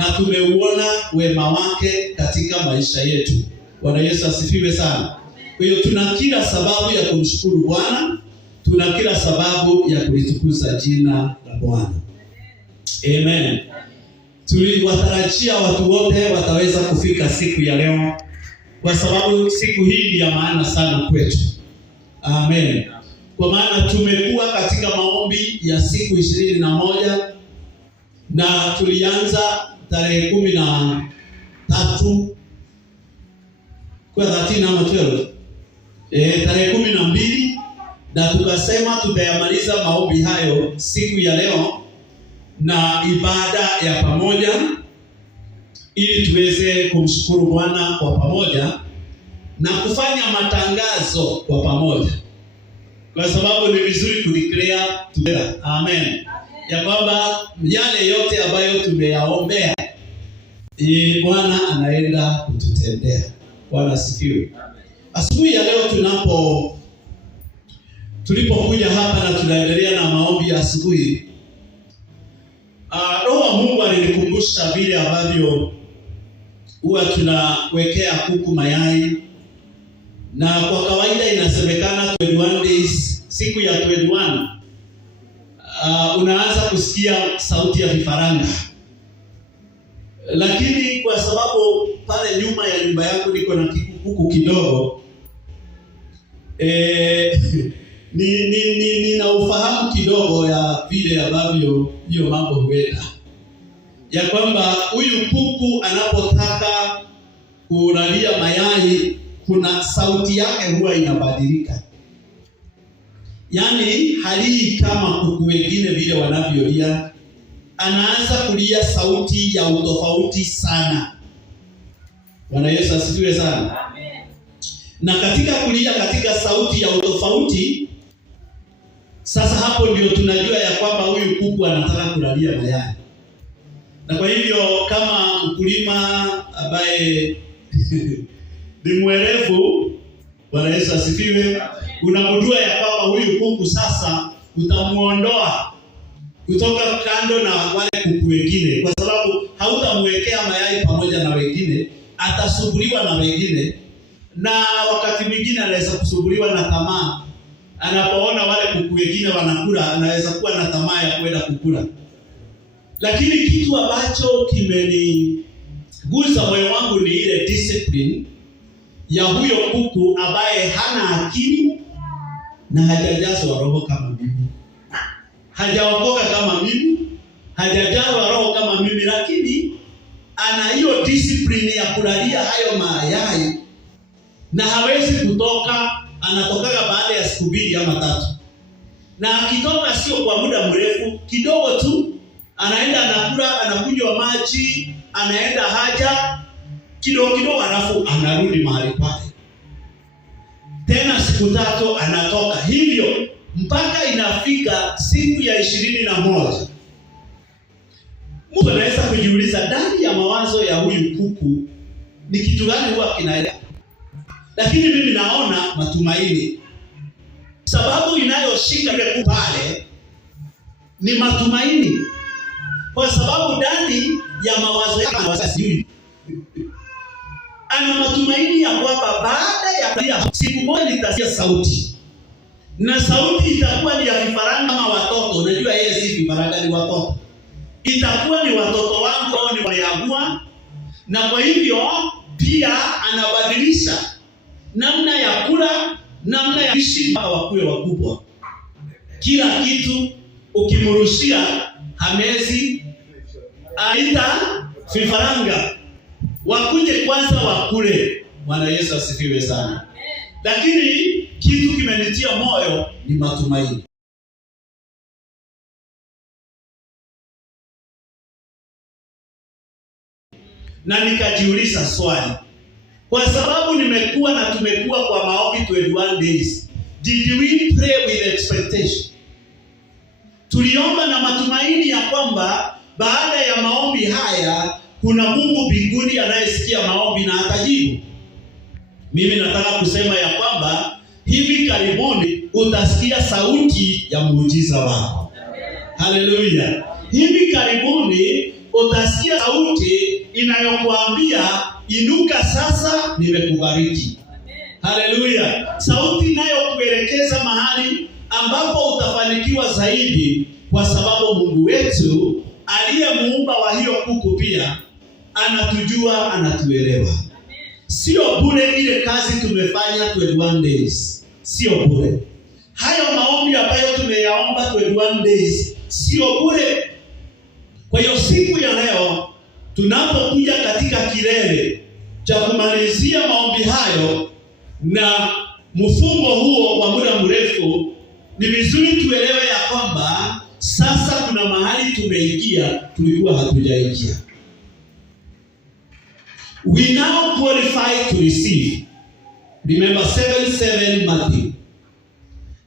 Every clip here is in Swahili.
na tumeuona wema wake katika maisha yetu. Bwana Yesu asifiwe sana. Kwa hiyo tuna kila sababu ya kumshukuru Bwana, tuna kila sababu ya kulitukuza jina la Bwana. Amen. Tuliwatarajia watu wote wataweza kufika siku ya leo, kwa sababu siku hii ni ya maana sana kwetu. Amen. Kwa maana tumekuwa katika maombi ya siku 21 na tulianza tarehe 13 kwa 13 ama 12. Tarehe 12 na tukasema tutayamaliza maombi hayo siku ya leo na ibada ya pamoja, ili tuweze kumshukuru Bwana kwa pamoja na kufanya matangazo kwa pamoja, kwa sababu ni vizuri kudeclare together. Amen. Ya kwamba yale yote ambayo tumeyaombea Bwana anaenda kututendea. Bwana asifiwe. Asubuhi ya leo tulipokuja hapa na tunaendelea na maombi ya asubuhi, Roho wa Mungu alinikumbusha vile ambavyo huwa tunawekea kuku mayai, na kwa kawaida inasemekana 21 days, siku ya 21 unaanza kusikia sauti ya vifaranga. Lakini kwa sababu pale nyuma ya nyumba yangu niko na kuku kidogo, nina ufahamu kidogo ya vile ambavyo hiyo mambo huenda, ya kwamba huyu kuku anapotaka kulalia mayai, kuna sauti yake huwa inabadilika. Yaani halii kama kuku wengine vile wanavyolia, anaanza kulia sauti ya utofauti sana. Bwana Yesu asifiwe sana. Amen. Na katika kulia katika sauti ya utofauti, sasa hapo ndio tunajua ya kwamba huyu kuku anataka kulalia mayai. Na kwa hivyo kama mkulima ambaye ni mwerevu, Bwana Yesu asifiwe, unamjua ya kwamba huyu kuku sasa utamuondoa kutoka kando na wale kuku wengine, kwa sababu hautamwekea mayai pamoja na wengine, atasumbuliwa na wengine, na wakati mwingine anaweza kusumbuliwa na tamaa. Anapoona wale kuku wengine wanakula, anaweza kuwa na tamaa ya kwenda kukula. Lakini kitu ambacho kimenigusa moyo wangu ni ile discipline ya huyo kuku ambaye hana akili na hajajazwa roho kama mimi. Hajaokoka kama mimi, hajajazwa roho kama mimi, lakini ana hiyo discipline ya kulalia hayo mayai na hawezi kutoka. Anatokaga baada ya siku 2 ama 3. Na akitoka sio kwa muda mrefu, kidogo tu, anaenda anakula, anakunywa maji, anaenda haja kidogo, halafu anarudi mahali pale. Tena siku 3 anatoka. Hivyo mpaka inafika siku ya 21. Mtu anaweza kujiuliza ndani ya mawazo ya huyu kuku ni kitu gani huwa kinaendelea. Lakini mimi naona matumaini. Sababu inayoshika ile kuku pale ni matumaini. Kwa sababu ndani ya mawazo yake ana matumaini ya kwamba baada ya siku moja nitasikia sauti. Na sauti itakuwa ni ya vifaranga ama watoto. Unajua yeye si vifaranga, ni watoto. Itakuwa ni watoto wangu au ni waliagua. Na kwa hivyo pia anabadilisha namna ya kula, namna ya kuishi mpaka wakue wakubwa. Kila kitu ukimrushia hamezi, aita vifaranga wakuje kwanza wakule. Bwana Yesu asifiwe sana. Lakini kitu kimenitia moyo ni matumaini. Na nikajiuliza swali, kwa sababu nimekuwa na tumekuwa kwa maombi 21 days. Did we pray with expectation? Tuliomba na matumaini ya kwamba baada ya maombi haya kuna Mungu mbinguni anayesikia maombi na atajibu. Mimi nataka kusema ya kwamba hivi karibuni utasikia sauti ya muujiza wako. Haleluya. Hivi karibuni utasikia sauti inayokuambia inuka sasa, nimekubariki. Haleluya. Sauti inayokuelekeza mahali ambapo utafanikiwa zaidi, kwa sababu Mungu wetu aliyemuumba wa hiyo kuku pia anatujua, anatuelewa. Sio bure ile kazi tumefanya 21 days. Sio bure. Hayo maombi ambayo tumeyaomba 21 days sio bure. Kwa hiyo siku ya leo tunapokuja katika kilele cha kumalizia maombi hayo na mfungo huo wa muda mrefu, ni vizuri tuelewe ya kwamba sasa kuna mahali tumeingia tulikuwa hatujaingia. We now qualify to receive. Remember 7:7 Matthew.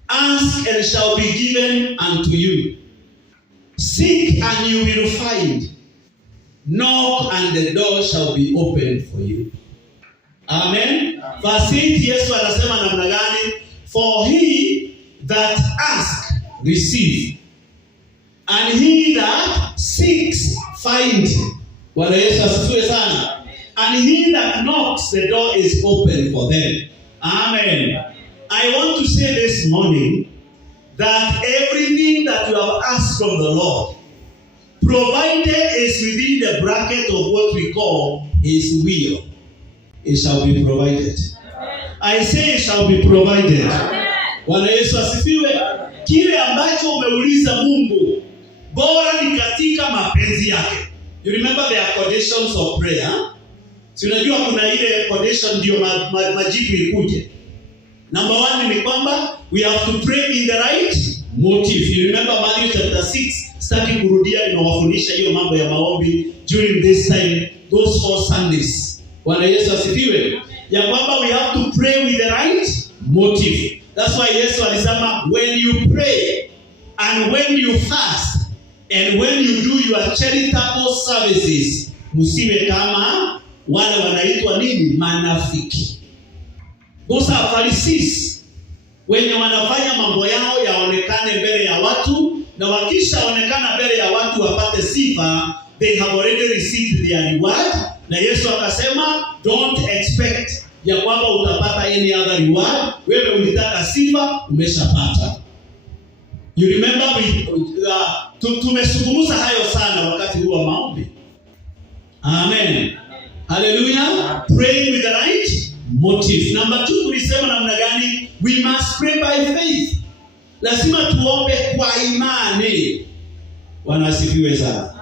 Ask and shall be given unto you. Seek and you will find. Knock and the door shall be opened for you. Amen. Verse 8, Yesu anasema namna gani? For he that ask, receive. And he that seeks, find. Bwana Yesu asifiwe sana. And he that knocks, the door is open for them. Amen. I want to say this morning that everything that you have asked from the Lord, provided is within the bracket of what we call his will, it shall be provided. I say it shall be provided. Bwana Yesu asifiwe. Kile ambacho umeuliza Mungu, bora ni katika mapenzi yake. You remember there are conditions of prayer. Si unajua kuna ile condition ndio majibu ikuje. Number 1 ni kwamba we have to pray in the right motive. You remember Matthew chapter 6, sitaki kurudia, ninawafundisha hiyo mambo ya maombi during this time, those 4 Sundays. Bwana Yesu asifiwe. Ya kwamba we have to pray with the right motive. That's why Yesu alisema when you pray and when you fast and when you do your charitable services, msiwe kama wale wanaitwa nini? Manafiki. Those are Pharisees. Wenye wanafanya mambo yao yaonekane mbele ya watu, na wakishaonekana mbele ya watu wapate sifa, they have already received their reward. Na Yesu akasema don't expect ya kwamba utapata any other reward. Wewe ulitaka sifa, umeshapata. You remember tumesungumuza hayo sana wakati huu wa maombi. Amen. Hallelujah. Praying with the right motive. Number 2, tulisema namna gani? We must pray by faith. Lazima tuombe kwa imani. Bwana asifiwe sana.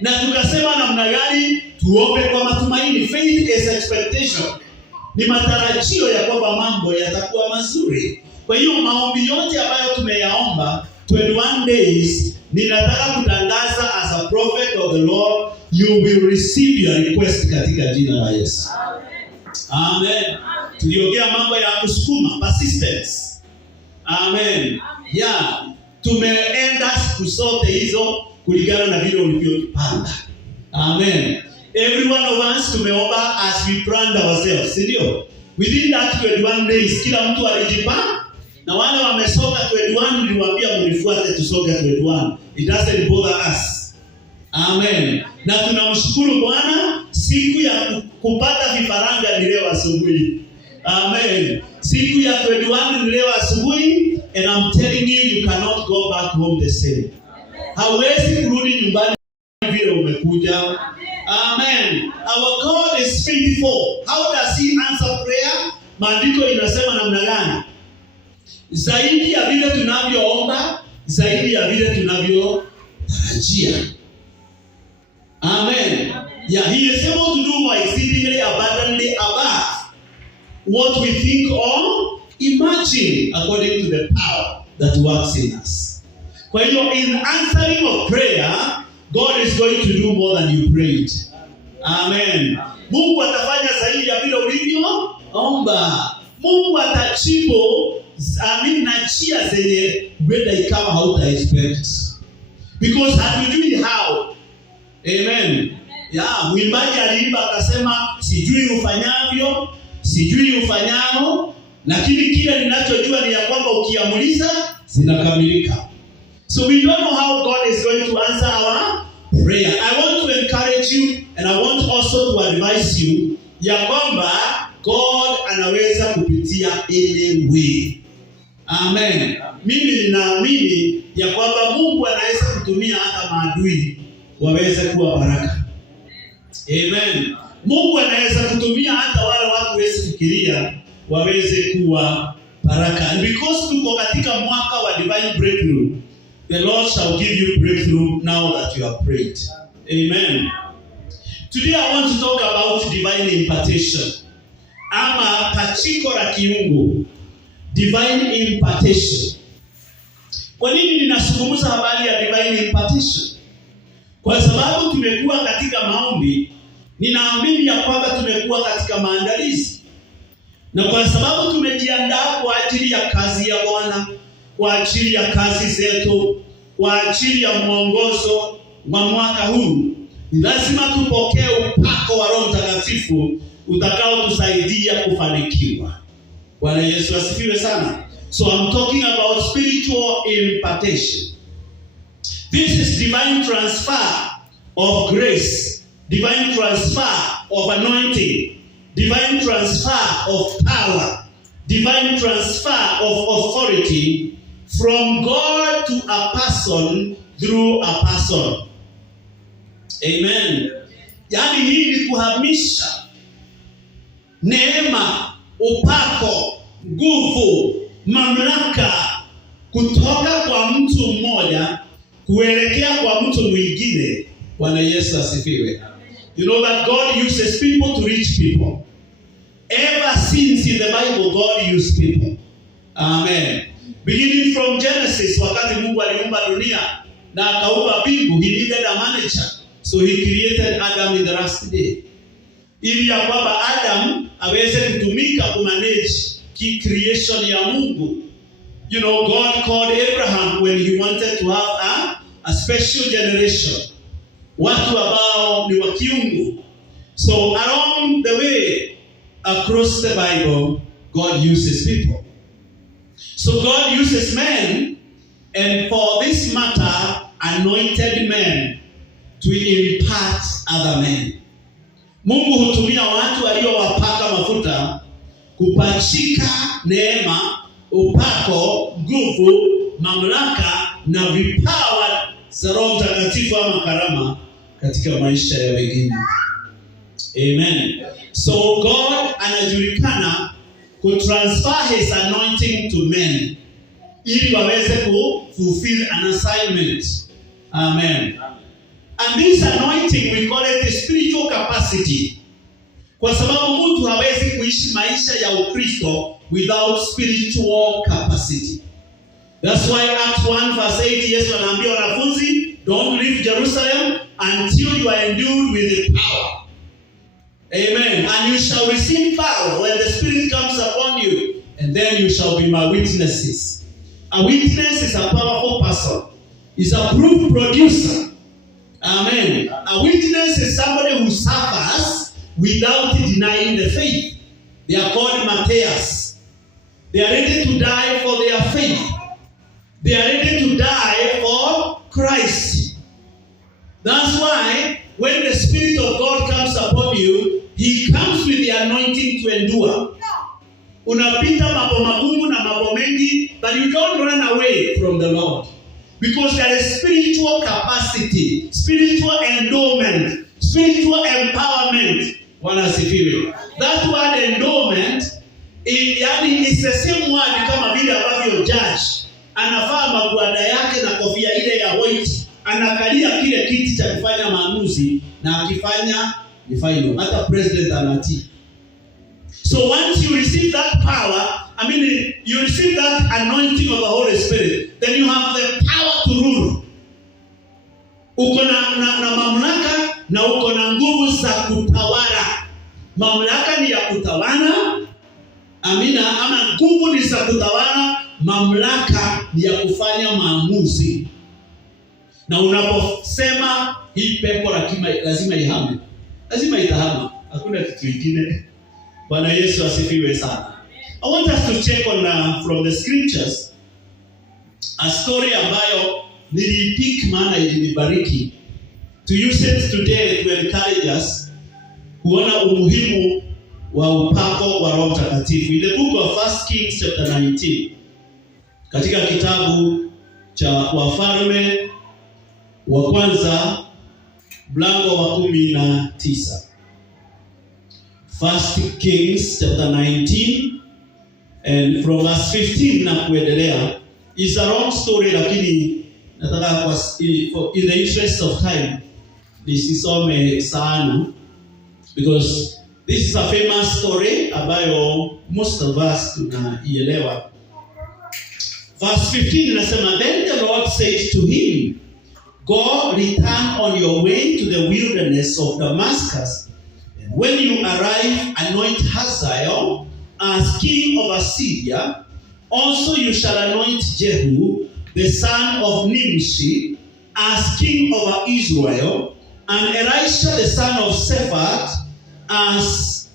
Na tukasema namna gani? Tuombe kwa matumaini. Faith is expectation. Ni matarajio ya kwamba mambo yatakuwa mazuri. Kwa hiyo maombi yote ambayo tumeyaomba 21 days, ninataka kutangaza as a prophet of the Lord, you will receive your request katika jina la Yesu. Amen. Tuliongea mambo ya kusukuma, persistence. Amen. Yeah, tumeenda siku zote hizo kulingana na vile ulivyopanga. Amen. Every one of us tumeomba as we planned ourselves, ndio? Within that 21 days kila mtu alijipanga, na wale wamesoka 21 niliwaambia mnifuate tusoge 21. It doesn't bother us. Amen. Na tunamshukuru Bwana, siku ya kupata vifaranga ni leo asubuhi. Amen. Siku ya 21 ni leo asubuhi, and I'm telling you, you cannot go back home the same. Hawezi kurudi nyumbani vile umekuja. Amen. Our God is faithful. How does he answer prayer? Maandiko inasema namna gani? Zaidi ya vile tunavyoomba, zaidi ya vile tunavyotarajia. Amen. Yeah, he is able to do more exceedingly abundantly above what we think or imagine, according to the power that works in us. Kwa hiyo in answering of prayer, God is going to do more than you prayed. Amen. Mungu atafanya zaidi ya vile ulivyoomba. Mungu atachipo na njia zenye wenda ikawa hauta expect. Because hatujui how. Amen. Yeah, mwimbaji aliimba akasema sijui ufanyavyo, sijui ufanyao, lakini kile ninachojua ni ya kwamba ukiamuliza zinakamilika. So we don't know how God is going to answer our prayer. I want to encourage encourage you and I want also to advise you ya kwamba God anaweza kupitia any way. Amen. Mimi ninaamini ya kwamba Mungu anaweza kutumia hata maadui waweze kuwa baraka. Amen. Mungu anaweza kutumia hata wale watu wasifikiria waweze kuwa baraka. And because tuko katika mwaka wa divine breakthrough, the Lord shall give you breakthrough now that you have prayed. Amen. Today I want to talk about divine impartation. Ama pachiko la kiungu. Divine impartation. Kwa nini ninazungumza habari ya divine impartation? Kwa sababu tumekuwa katika maombi, ninaamini ya kwamba tumekuwa katika maandalizi. Na kwa sababu tumejiandaa kwa ajili ya kazi ya Bwana, kwa ajili ya kazi zetu, kwa ajili ya mwongozo wa mwaka huu, lazima tupokee upako wa Roho Mtakatifu utakao tusaidia kufanikiwa. Bwana Yesu asifiwe sana. So I'm talking about spiritual impartation. This is divine transfer of grace, divine transfer of anointing, divine transfer of power, divine transfer of authority from God to a person through a person. Amen. Yaani hii ni kuhamisha neema, upako, nguvu, mamlaka kutoka kwa mtu mmoja kuelekea kwa mtu mwingine. Bwana Yesu asifiwe. You know that God uses people to reach people. Ever since in the Bible, God used people. Amen. Beginning from Genesis, wakati Mungu aliumba dunia na akaumba mbingu, he needed a manager. So he created Adam in the last day. Ili ya kwamba Adam aweze kutumika kumanage creation ya Mungu. You know, God called Abraham when he wanted to have a special generation. Watu ambao ni wa kiungu. So along the way, across the Bible, God uses people. So God uses men, and for this matter, anointed men to impart other men. Mungu hutumia watu waliowapaka mafuta kupachika neema, upako, nguvu, mamlaka na vipawa za Roho Mtakatifu ama karama katika maisha ya wengine. Amen. So God anajulikana kutransfer his anointing to men ili waweze fulfill an assignment. Amen. And this anointing, we call it a spiritual capacity. Kwa sababu mtu hawezi kuishi maisha ya Ukristo without spiritual capacity. That's why Acts 1 verse 8, Yesu anaambia wanafunzi, don't leave Jerusalem until you are endued with the power. Amen. And you shall receive power when the Spirit comes upon you, and then you shall be my witnesses. A witness is a powerful person. Is a proof producer. Amen. A witness is somebody who suffers without denying the faith. They are called martyrs. They are ready to die for their faith. They are ready to die for Christ. That's why when the Spirit of God comes upon you, He comes with the anointing to endure. Unapita mambo magumu na mambo mengi, but you don't run away from the Lord. Because there is spiritual capacity, spiritual endowment, spiritual empowerment. Bwana asifiwe. That word endowment, is the same word kama vile ambavyo judge anavaa magwanda yake na kofia ile ya white, anakalia kile kiti cha kufanya maamuzi na akifanya ni final. Hata president anatii. So once you receive that power, you receive that anointing of the Holy Spirit, then you have the power to rule. Uko na mamlaka na uko na nguvu za kutawala. Mamlaka ni ya kutawala. Amina. Ama nguvu ni za kutawala, mamlaka ni ya kufanya maamuzi. Na unaposema hii pepo lazima ihame, lazima itahama. Hakuna kitu kingine. Bwana Yesu asifiwe sana. I want us to check on from the scriptures a story ambayo nilipick maana ilinibariki. to use it today to encourage us kuona umuhimu wa upako wa Roho Mtakatifu. In the book of 1 Kings chapter 19, katika kitabu cha Wafalme wa kwanza mlango wa 19. 1 Kings chapter 19 and from verse 15 na kuendelea. It's a long story, lakini nataka in the interest of time nisisome sana, because this is a famous story ambayo most of us tunaielewa. Verse 15 inasema, then the Lord said to him, go, return on your way to the wilderness of Damascus, and when you arrive, anoint Hazael as king of Assyria. Also you shall anoint Jehu, the son of Nimshi, as king over Israel, and Elisha, the son of Shaphat, as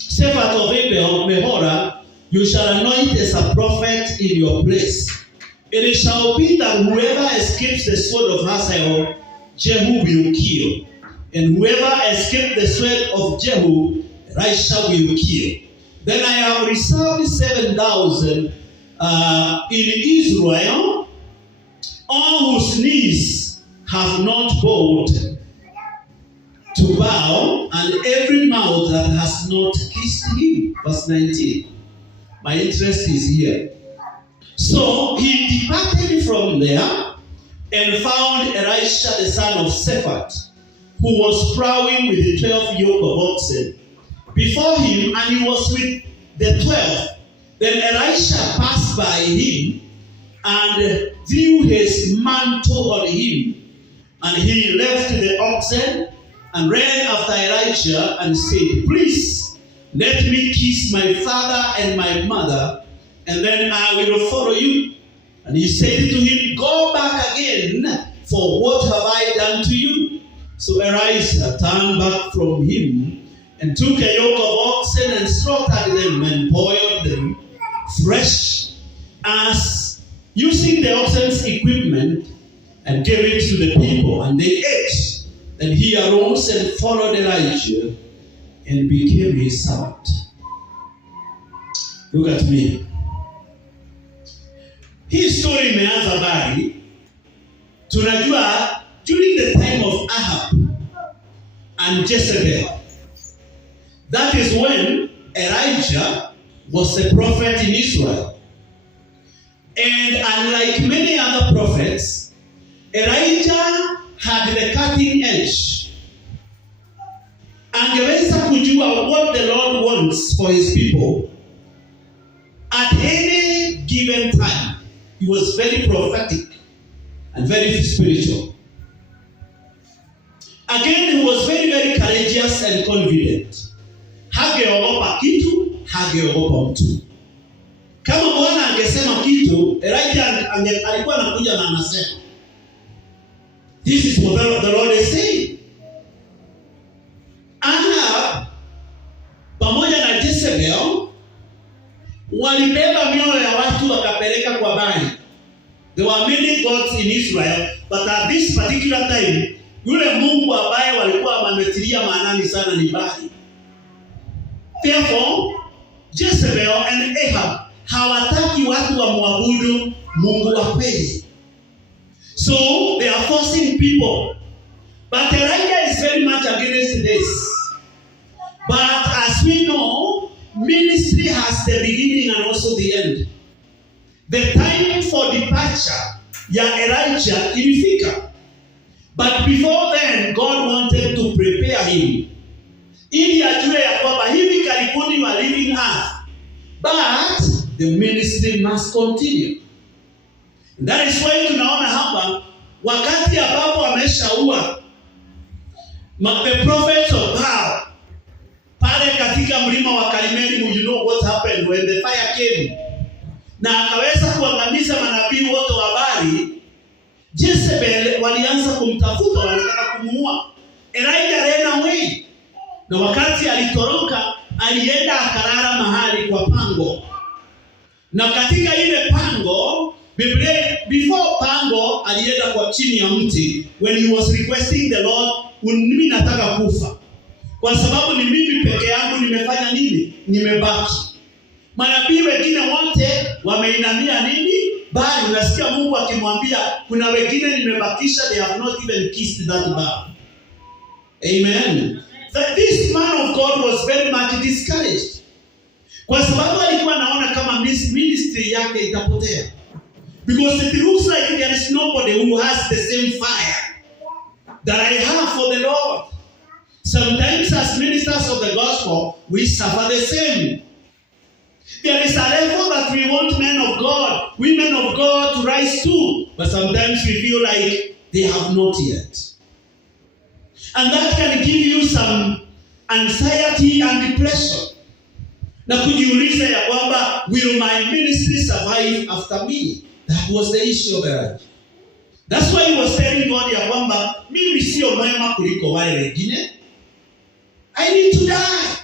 Shaphat of Abel Mehorah, you shall anoint as a prophet in your place. It shall be that whoever escapes the sword of Hazael, Jehu will kill, and whoever escapes the sword of Jehu, Elisha will kill. Then I have reserved 7,000 in Israel, all whose knees have not bowed to bow, and every mouth that has not kissed him. Verse 19. My interest is here. So he departed from there and found Elisha the son of Shaphat, who was plowing with the 12 yoke of oxen before him, and he was with the 12. Then Elisha passed by him and threw his mantle on him, and he left the oxen and ran after Elijah and said, please let me kiss my father and my mother, and then I will follow you. And he said to him, go back again, for what have I done to you? So Elisha turned back from him and took a yoke of oxen and slaughtered them and boiled them fresh, as using the oxen's equipment, and gave it to the people, and they ate. Then he arose and followed Elijah and became his servant. Look at me. Hii story imeanza bali tunajua during the time of Ahab and Jezebel. That is when Elijah was a prophet in Israel. And unlike many other prophets, Elijah had the cutting edge. Angeweza kujua what the Lord wants for his people at any given time. He was very prophetic and very spiritual. Again, he was very, very courageous and confident. Hageogopa kitu, hageogopa mtu. Kama Bwana angesema kitu, Elijah alikuwa anakuja na anasema, this is what the Lord is saying. Ahab pamoja na Jezebel walibeba mioyo ya watu wakapeleka kwa Baali. There were many gods in Israel, but at this particular time, yule Mungu ambaye walikuwa wametilia maanani sana ni Baali. Therefore, Jezebel and Ahab hawataki watu wa muabudu Mungu wa kweli. So they are forcing people. But Elijah is very much against this. But as we know, ministry has the beginning and also the end. The time for departure ya Elijah ilifika. But before then, God wanted to prepare him. Ili ajue ya kwamba hivi karibuni wa living earth. But the ministry must continue. And that is why tunaona hapa wakati ambapo ameshaua the prophets of Baal pale katika mlima wa Karmeli. You know what happened when the fire came, na akaweza kuangamiza manabii wote wa Baali. Jezebel walianza kumtafuta, wanataka kumuua. Elijah ran away, na wakati alitoroka alienda akalala mahali kwa pango, na katika ile pango Before Pango alienda kwa chini ya mti, when he was requesting the Lord, mimi nataka kufa. Kwa sababu ni mimi peke yangu nimefanya nini? Nimebaki. Manabii wengine wote wameinamia nini? Bali unasikia Mungu akimwambia kuna wengine nimebakisha, they have not even kissed that bough. Amen. That this man of God was very much discouraged. Kwa sababu alikuwa anaona kama ministry yake itapotea. Because it looks like there is nobody who has the same fire that I have for the Lord. Sometimes as ministers of the gospel, we suffer the same. There is a level that we want men of God, women of God to rise to. But sometimes we feel like they have not yet. And that can give you some anxiety and depression. Na kujiuliza ya kwamba, will my ministry survive after me? That was the issue of Elijah. That's why he was telling God ya kwamba, mimi sio mwema kuliko wale wengine. I need to die.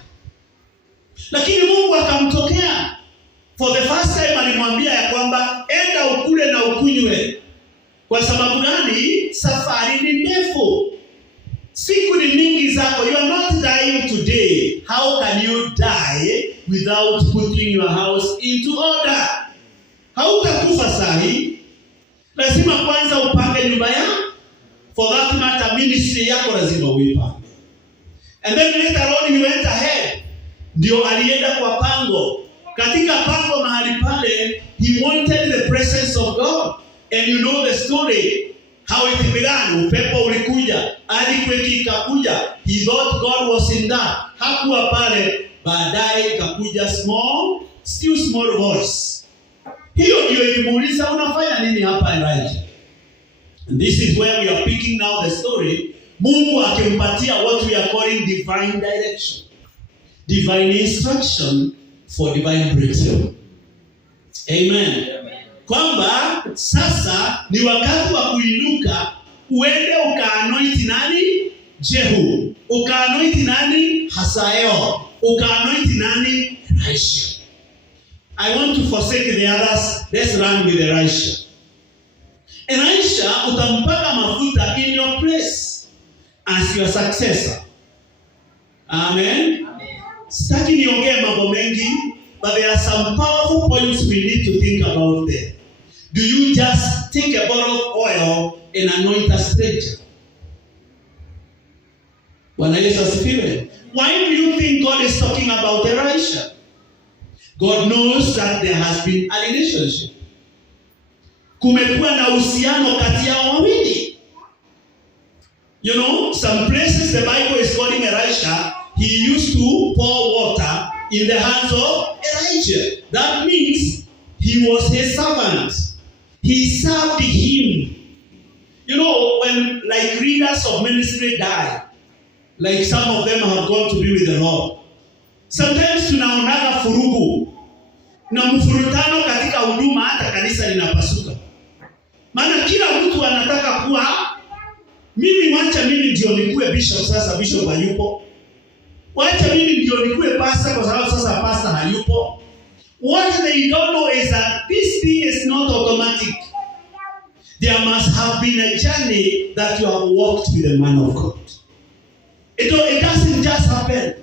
Lakini Mungu akamtokea. For the first time alimwambia ya kwamba, enda ukule na ukunywe. Kwa sababu gani? Safari ni ndefu. Siku ni mingi zako. You are not dying today. How can you die without putting your house into order? Hautakufa sahi. Lazima kwanza upange nyumba yako. For that matter, ministry yako lazima uipange. And then later on he went ahead. Ndio alienda kwa Pango. Katika Pango mahali pale, he wanted the presence of God. And you know the story. How it began. Upepo ulikuja. Earthquake ikakuja. He thought God was in that. Hakuwa pale. Baadaye ikakuja still small voice. Hiyo ndio ilimuuliza, unafanya nini hapa Elijah? And this is where we are picking now the story. Mungu akimpatia what we are calling divine direction. Divine instruction for divine breakthrough. Amen. Kwamba sasa ni wakati wa kuinuka, uende ukaanointi nani? Jehu. Ukaanointi nani? Hazael. Ukaanointi nani? Elisha. I want to forsake the others. Let's run with Elisha. Elisha utampaka mafuta in your place as your successor. Amen. Sitaki niongee mambo mengi, but there are some powerful points we need to think about there. Do you just take a bottle of oil and anoint a stranger? Bwana Yesu asifiwe. Why do you think God is talking about Elisha? God knows that there has been a relationship. Kumekuwa na uhusiano kati yao wawili. You know, some places the Bible is calling Elisha, he used to pour water in the hands of Elijah. That means he was his servant. He served him. You know, when like leaders of ministry die, like some of them have gone to be with the Lord, sometimes tunaonaga furugu na mfurutano katika huduma, hata kanisa linapasuka. Maana kila mtu anataka kuwa, mimi ndio nikuwe bishop, sasa bishop hayupo. Wacha mimi ndio nikuwe pastor, kwa sababu sasa pastor hayupo. What they don't know is that this thing is not automatic. There must have been a journey that you have walked with the man of God. It doesn't just happen.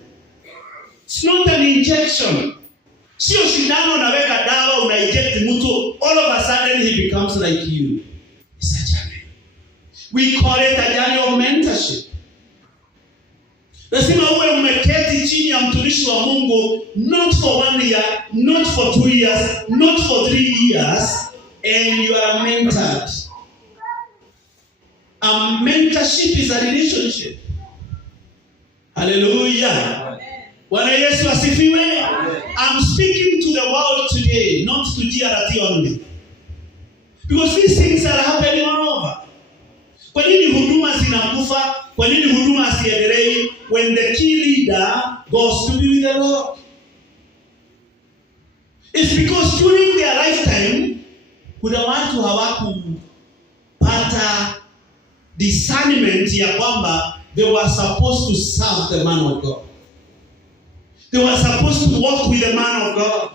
It's not an injection. Sio shindano unaweka dawa unainject mtu, all of a sudden he becomes like you. It's a journey. We call it a journey of mentorship. Lazima uwe umeketi chini ya mtumishi wa Mungu, not for 1 year, not for 2 years, not for 3 years, and you are mentored. A mentorship is a relationship. Hallelujah. Bwana Yesu asifiwe. I'm speaking to the world today, not to GRT only. Because these things are happening all over. Kwa nini huduma zinakufa? Kwa nini huduma haziendelei when the key leader goes to be with the Lord? It's because during their lifetime, kuna watu hawakupata discernment ya kwamba they were supposed to serve the man of God. They were supposed to walk with the man of God.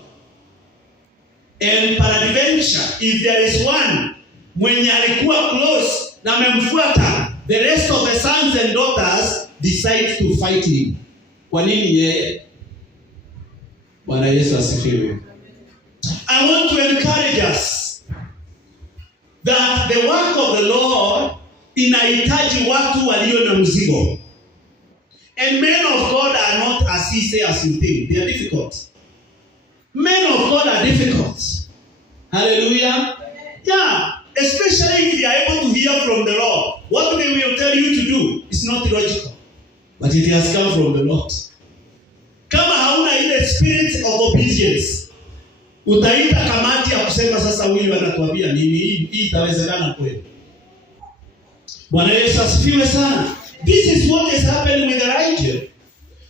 And peradventure, if there is one mwenye alikuwa close na amemfuata, the rest of the sons and daughters decide to fight him. Kwa nini yeye? Bwana Yesu asifiwe. I want to encourage us that the work of the Lord inahitaji watu walio na mzigo. And men of God are not as easy as you think. They are difficult. Men of God are difficult. Hallelujah. Yeah. Especially if you are able to hear from the Lord. What they will tell you to do is not logical. But it has come from the Lord. Kama hauna ile spirit of obedience, utaita kamati ya kusema sasa huyu anatuambia nini? Hii itawezekana kweli? Bwana Yesu asifiwe sana. This is what is happening with Elijah.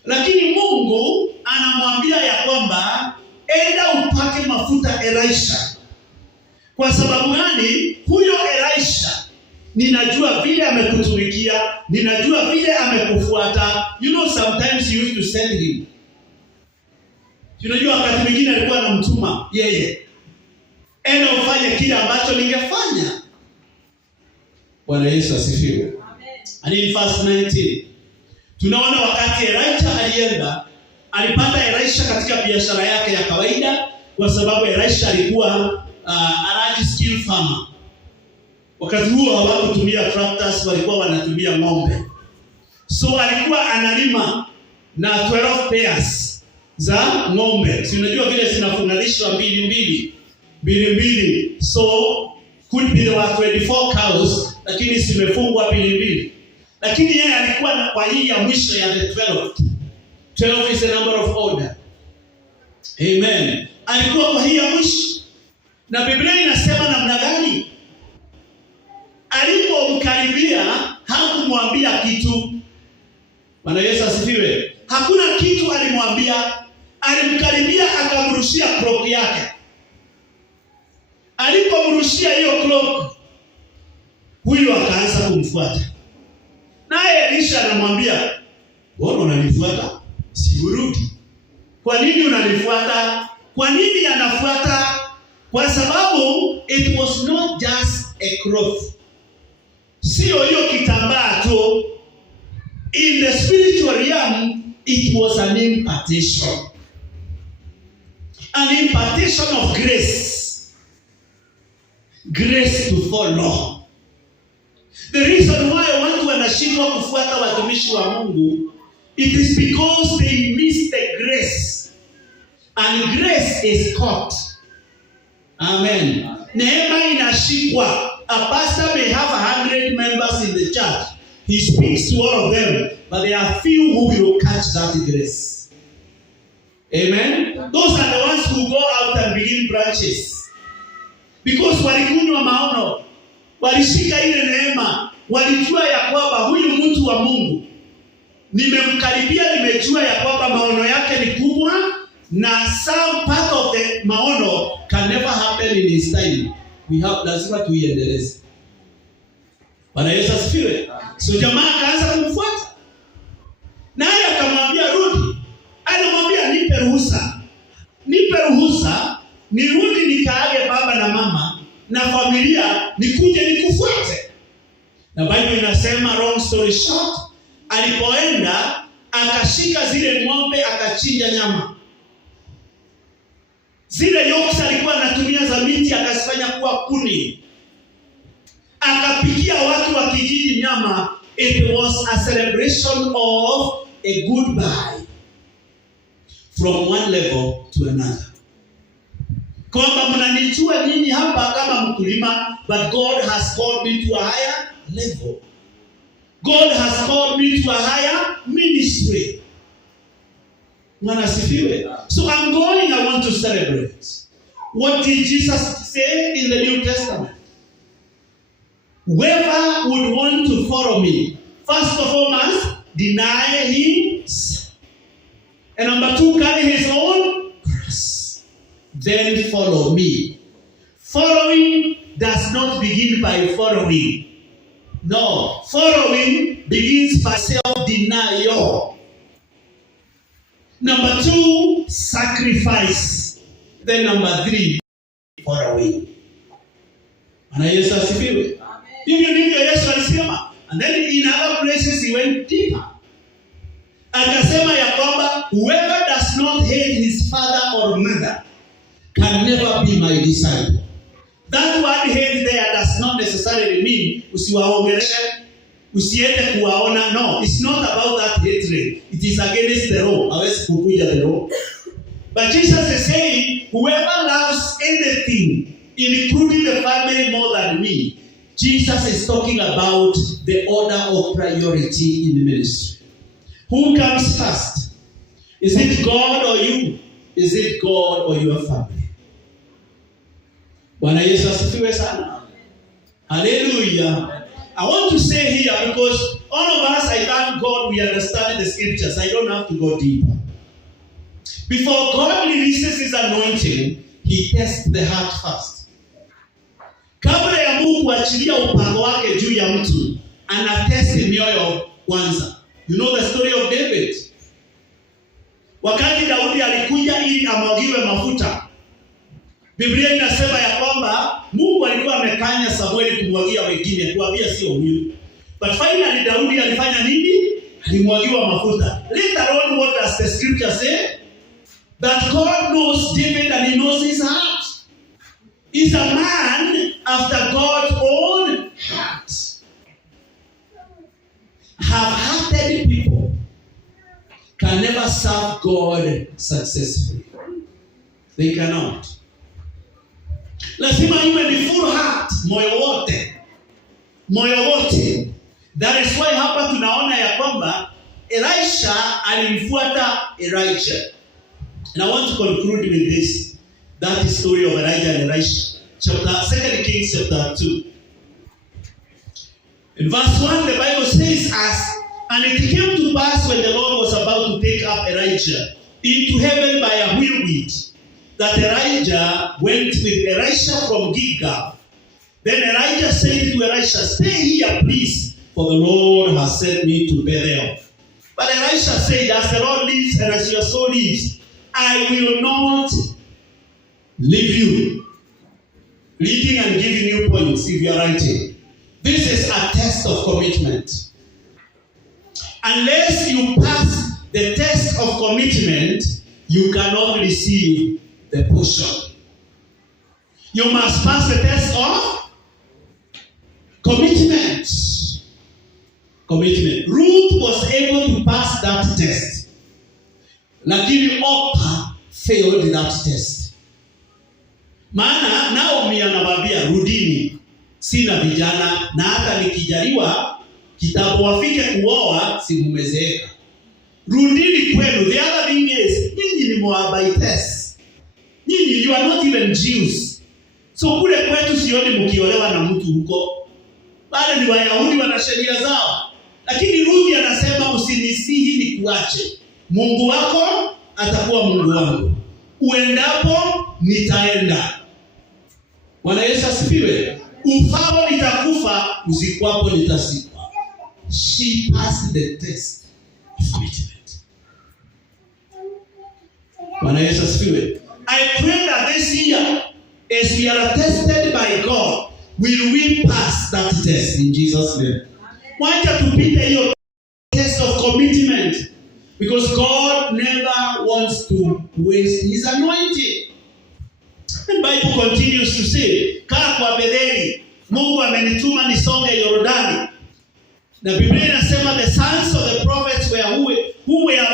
Lakini Mungu anamwambia ya kwamba enda upake mafuta Elisha. Kwa sababu gani? Huyo Elisha ninajua vile amekutumikia, ninajua vile amekufuata. You know, sometimes you used to send him. Unajua wakati mwingine alikuwa anamtuma yeye, enda ufanye kile ambacho ningefanya. Bwana Yesu asifiwe. Amen. And in verse 19 tunaona wakati Elisha alienda, alipata Elisha katika biashara yake ya kawaida, kwa sababu Elisha alikuwa a large scale farmer. Wakati huo hawakutumia tractors, walikuwa wanatumia ng'ombe. So alikuwa analima na 12 pairs za ng'ombe. Si unajua vile zinafunganishwa mbili. So could be there were 24 cows, lakini zimefungwa mbili. Lakini yeye alikuwa kwa hii ya mwisho ya the 12. 12 is a number of order. Amen. Alikuwa kwa hii ya mwisho. Na Biblia inasema namna gani? Alipomkaribia hakumwambia kitu. Bwana Yesu asifiwe. Hakuna kitu alimwambia. Alimkaribia akamrushia cloak yake. Alipomrushia hiyo cloak, huyo akaanza kumfuata. Naye Elisha anamwambia, "Wewe unanifuata? Siurudi." Kwa nini unanifuata? Kwa nini anafuata? Kwa sababu it was not just a cloth. Sio hiyo kitambaa tu. In the spiritual realm, it was an impartation. An impartation of grace. Grace to follow. The reason why watu wanashindwa kufuata watumishi wa Mungu, it is because they miss the grace. And grace is caught. Amen. Neema inashikwa. A pastor may have 100 members in the church. He speaks to all of them, but there are few who will catch that grace. Amen. Those are the ones who go out and begin branches. Because walikunywa maono, walishika ile neema, walijua ya kwamba huyu mtu wa Mungu, nimemkaribia, nimejua ya kwamba maono yake ni kubwa, na some part of the maono can never happen in his time. Lazima tuiendeleze. Bwana Yesu asifiwe. So jamaa akaanza kumfuata. Naye akamwambia rudi. Anamwambia nipe ruhusa. Nipe ruhusa nirudi nikaage baba na mama na familia, nikuje nikufuate. Na Bible inasema, long story short, alipoenda akashika zile ng'ombe akachinja nyama. Zile yokes alikuwa anatumia za miti akazifanya kuwa kuni. Akapikia watu wa kijiji nyama. It was a celebration of a goodbye from one level to another. Kwamba mnanijua nyinyi hapa kama mkulima, but God has called me to a higher level. God has called me to a higher ministry. Mwana sifiwe. So I'm going, I want to celebrate. What did Jesus say in the New Testament? Whoever would want to follow me, first of all must deny himself. And number 2, carry his own cross. Then follow me. Following does not begin by following. No, following begins by self-denial. Number 2, sacrifice. Then number 3, far away. Bwana Yesu asifiwe. Hivyo ndivyo Yesu alisema. And then in other places he went deeper. Akasema ya kwamba whoever does not hate his father or mother can never be my disciple. That word hate there does not necessarily mean usiwaongeleshe, usiende kuwaona. No, it's not about that hatred. It is against the law. Hawezi kukuja the law. But Jesus is saying, whoever loves anything, including the family more than me, Jesus is talking about the order of priority in the ministry. Who comes first? Is it God or you? Is it God or your family? Bwana Yesu asifiwe sana. Hallelujah. I want to say here, because all of us, I thank God we understand the scriptures. I don't have to go deeper. Before God releases his anointing, he tests the heart first. Kabla ya Mungu kuachilia upako wake juu ya mtu, anatesti mioyo kwanza. You know the story of David. Wakati Daudi alikuja ili amwagiwe mafuta, Biblia inasema ya kwamba Mungu alikuwa amekanya Samueli kumwagia wengine, kuambia sio huyu. But finally Daudi alifanya nini? Alimwagiwa mafuta. Later on, what does the scripture say? That God knows David and he knows his heart. He's a man after God's own heart. Half-hearted people can never serve God successfully. They cannot. Lazima iwe ni full heart, moyo wote. Moyo wote. That is why hapa tunaona ya kwamba Elisha alimfuata Elijah. And I want to conclude with this. That is the story of Elijah and Elisha. 2 Kings chapter 2. In verse 1, the Bible says, and it came to pass when the Lord was about to take up Elijah into heaven by a whirlwind, that Elijah went with Elisha from Gilgal. Then Elijah said to Elisha, stay here, please, for the Lord has sent me to Bethel. But Elisha said, as the Lord lives and as your soul lives, I will not leave you. Leading and giving you points if you are writing. This is a test of commitment. Unless you pass the test of commitment, you cannot receive the portion. You must pass the test of commitment. Commitment. Ruth was able to pass that test. Lakini Orpah failed that test. Maana Naomi anawaambia rudini, sina vijana na hata nikijaliwa kitapowafike kuoa simumezeeka. Rudini kwenu. The other thing is, nyinyi ni Moabites. Nyinyi, you are not even Jews. So kule kwetu sioni mkiolewa na mtu huko. Wale ni Wayahudi, wana sheria zao. Lakini Ruth anasema usinisihi nikuache. Mungu wako atakuwa Mungu wangu. Uendapo nitaenda. Bwana Yesu asifiwe. Ufapo nitakufa, uzikwapo nitazikwa. She passed the test of commitment. Bwana Yesu asifiwe. I pray that this year, as we are tested by God, will we pass that test in Jesus' name. Wacha tupite hiyo test of commitment. Because God never wants to waste his anointing. And Bible continues to say, kaa kwa Betheli, Mungu amenituma nisonge Yordani. Na Biblia inasema the sons of the prophets who were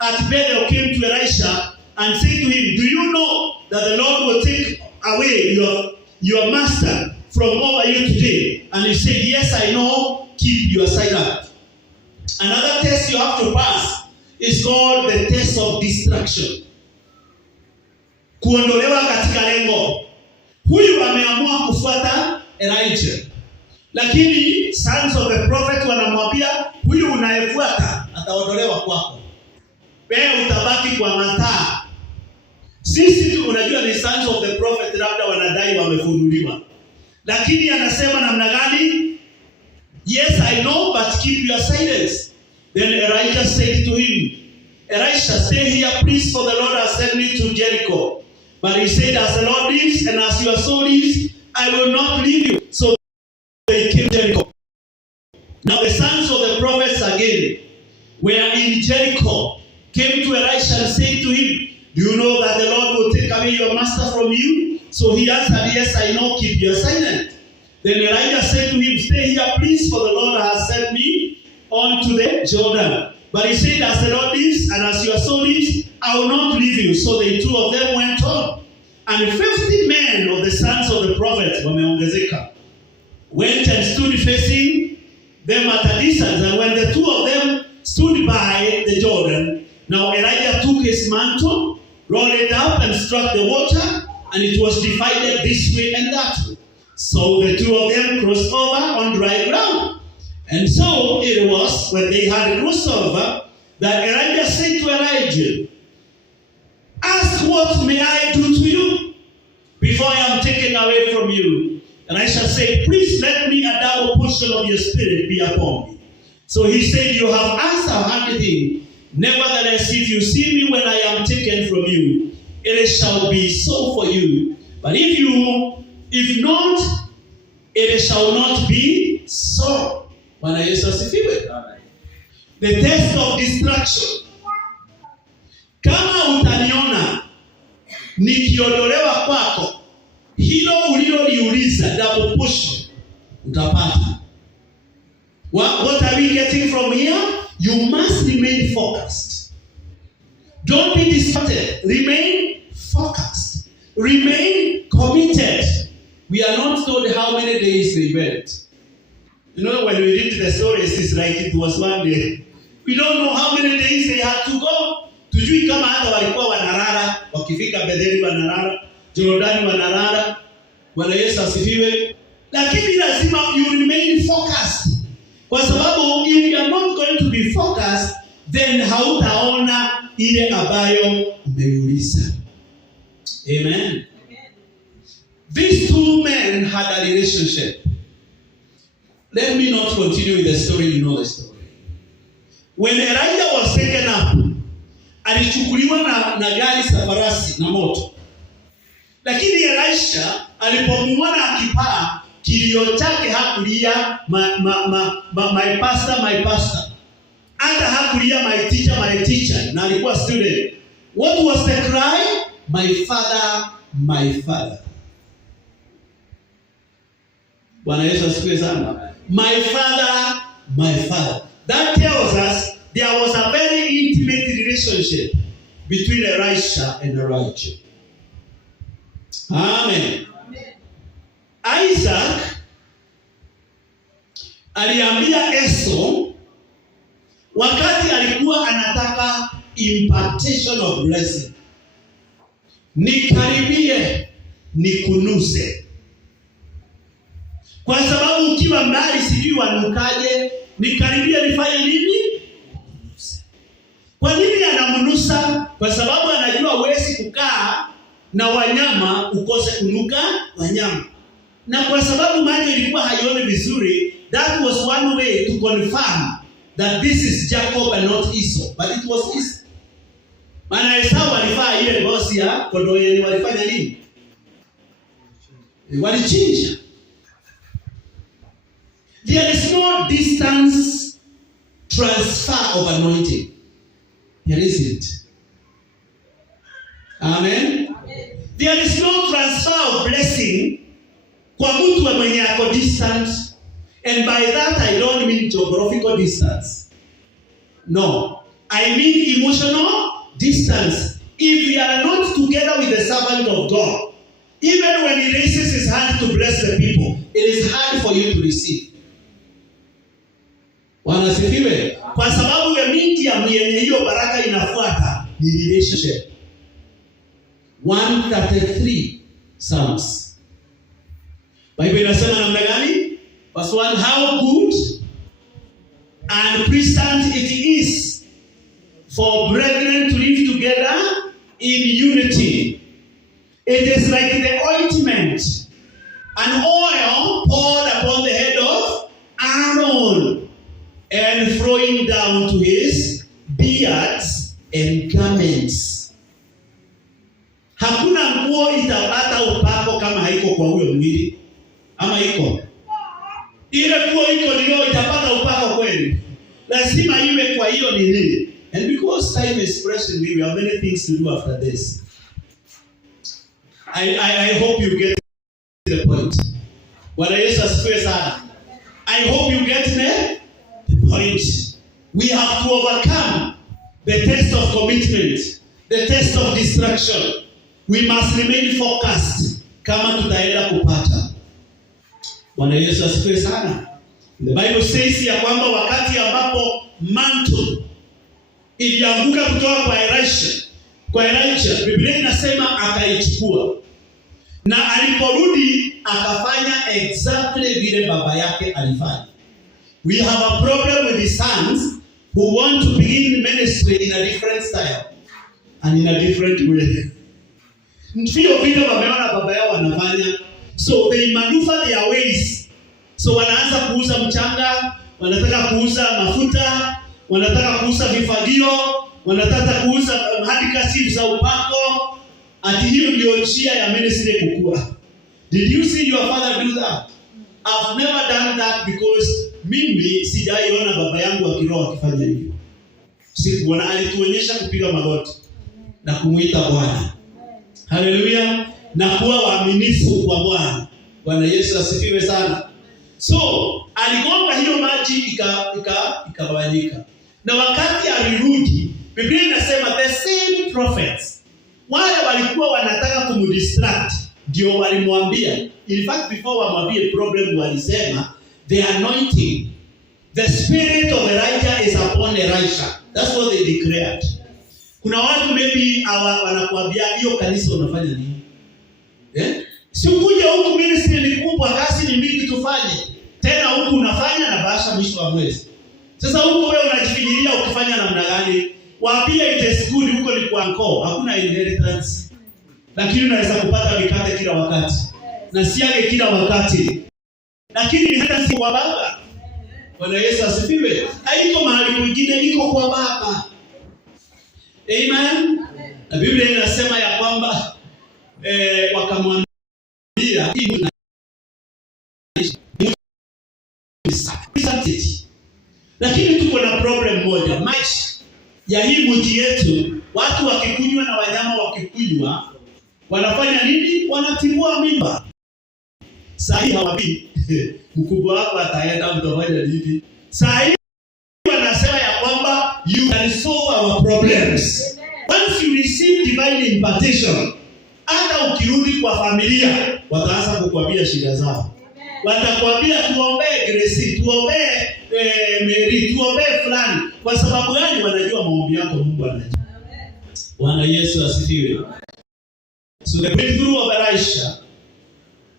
at Bethel came to Elisha and said to him, do you know that the Lord will take away your master from over you today? And he said, yes, I know, keep your silence. Another test you have to pass is called the test of distraction. Kuondolewa katika lengo. Huyu ameamua kufuata Elijah. Lakini sons of the prophet wanamwambia, huyu unayefuata ataondolewa kwako. Wewe utabaki kwa mataa. Sisi tu unajua ni sons of the prophet labda wanadai wamefunuliwa. Lakini anasema namna gani? Yes, I know, but keep your silence. Then Elijah said to him, Elisha, stay here, please, for the Lord has sent me to Jericho. But he said, as the Lord lives and as your soul lives, I will not leave you. So they came to Jericho. Now the sons of the prophets again were in Jericho, came to Elisha and said to him, do you know that the Lord will take away your master from you? So he answered, yes, I know, keep your silent. Then Elijah said to him, stay here, please, for the Lord has sent me on to the Jordan. But he said, as the Lord lives and as your soul lives, I will not leave you. So the two of them went on. And 50 men of the sons of the prophets, went and stood facing them at a distance. And when the two of them stood by the Jordan, now Elijah took his mantle, rolled it up and struck the water, and it was divided this way and that way. So the two of them crossed over on dry ground. And so it was when they had crossed over that Elijah said to Elijah, ask what may I do to you before I am taken away from you? Elisha said, please let me a double portion of your spirit be upon me. So he said, you have asked a hard thing. Nevertheless, if you see me when I am taken from you, it shall be so for you. But if not, it shall not be so. Bwana Yesu asifiwe. The test of distraction. Kama utaniona nikiondolewa kwako, hilo uliloliuliza double portion utapata. What are we getting from here? You must remain focused. Don't be distracted. Remain focused. Remain committed. We are not told how many days they went. You know, when we read the stories, it's like it was one day. We don't know how many days they had to go. Tujui kama hata walikuwa wanalala, wakifika Betheli wanalala, Jordani wanalala. Bwana Yesu asifiwe. Lakini lazima you remain focused. Kwa sababu if you are not going to be focused, then hautaona ile ambayo umeuliza. Amen. These two men had a relationship. Let me not continue with the story, you know the story. When Elijah was taken up, alichukuliwa na gari za farasi na moto. Lakini Elisha alipomuona akipaa, kilio chake hakulia my pastor. Hata hakulia my teacher, na alikuwa student. What was the cry? My father, my father. Bwana Yesu asifiwe sana. My father, my father. That tells us there was a very intimate relationship between Elisha and Elijah. Amen. Isaac aliambia Esau wakati alikuwa anataka impartation of blessing, nikaribie nikunuse. Kwa sababu ukiwa mbali sijui wanukaje, nikaribie nifanye nini? Kwa nini anamnusa? Kwa sababu anajua huwezi kukaa na wanyama ukose kunuka wanyama. Na kwa sababu macho ilikuwa haioni vizuri, that was one way to confirm that this is Jacob and not Esau. But it was Esau. Maana Esau alifaa ile ngozi ya kondoo yeye, walifanya nini? Walichinja. There is no distance transfer of anointing. There isn't. Amen. There is no transfer of blessing kwa mtu mwenye ako distant. And by that I don't mean geographical distance. No. I mean emotional distance. If we are not together with the servant of God, even when he raises his hand to bless the people, it is hard for you to receive. Wanasifiwe. Kwa sababu ya miti ya mwenye hiyo baraka inafuata ni relationship. 133 Psalms. Bible inasema namna gani? Verse 1, how good and pleasant it is for brethren to live together in unity. It is like the ointment, an oil poured upon the head of Aaron and flowing down to his beards and garments. Hakuna nguo itapata upako kama haiko kwa huyo mwili? Ama iko? Ile nguo iko ndio itapata upako kweli? Lazima iwe kwa hiyo nini? And because time is precious, we have many things to do after this. I hope you get the point. Bwana Yesu asifiwe sana. I hope you get the point. We have to overcome the test of commitment, the test of distraction. We must remain focused kama tutaenda kupata. Bwana Yesu asifiwe sana. The Bible says ya kwamba wakati ambapo mantle ilianguka kutoka kwa Elisha, Biblia inasema akaichukua. Na aliporudi akafanya exactly vile baba yake alifanya. We have a problem with the sons who want to begin ministry in a different style and in a different way. Ndio vile wameona baba yao wanafanya, so they maneuver their ways. So wanaanza kuuza mchanga, wanataka kuuza mafuta, wanataka kuuza vifagio, wanataka kuuza handkerchiefs za upako. Ati hiyo ndio njia ya ministry kukua. Did you see your father do that? I've never done that because mimi sijaiona baba yangu wa kiroho akifanya hivyo. Sikuona, alituonyesha kupiga magoti na kumuita Bwana. Haleluya. Na kuwa waaminifu kwa Bwana. Bwana Yesu asifiwe sana. So, aligonga hiyo maji ikagawanyika. Na wakati alirudi, Biblia inasema the same prophets, wale walikuwa wanataka kumdistract, ndio walimwambia. In fact, before wamwambie problem, walisema the anointing, the spirit of Elijah is upon Elisha. That's what they declared. Kuna watu maybe wanakuambia hiyo kanisa unafanya nini? Si kuja huku ministry ni kubwa, kazi ni mingi tufanye. Tena huku unafanya na basha mwisho wa mwezi. Sasa huko wewe unajifinyilia ukifanya namna gani? Waambie it is good, huko ni kwa mkoo, hakuna inheritance. Lakini unaweza kupata mikate kila wakati. Na siage kila wakati. Lakini inheritance kwa baba. Bwana Yesu asifiwe. Haiko mahali mwingine, iko kwa baba. Amen. Na Biblia inasema ya kwamba wakamwambia lakini tuko na problem moja. Maji ya hii mji yetu, watu wakikunywa na wanyama wakikunywa, wanafanya nini? Wanatibua mimba. Sasa hawapi mkubwa wako ataenda mtafanya nini? Sasa wanasema ya kwamba you can solve our problems. Once you receive divine impartation, hata ukirudi kwa familia, wataanza kukuambia shida zao. Watakwambia tuombee Grace, tuombee Mary, tuombee fulani. Kwa sababu gani? Wanajua maombi yako Mungu anajua. Bwana Yesu asifiwe. So the breakthrough of Elisha,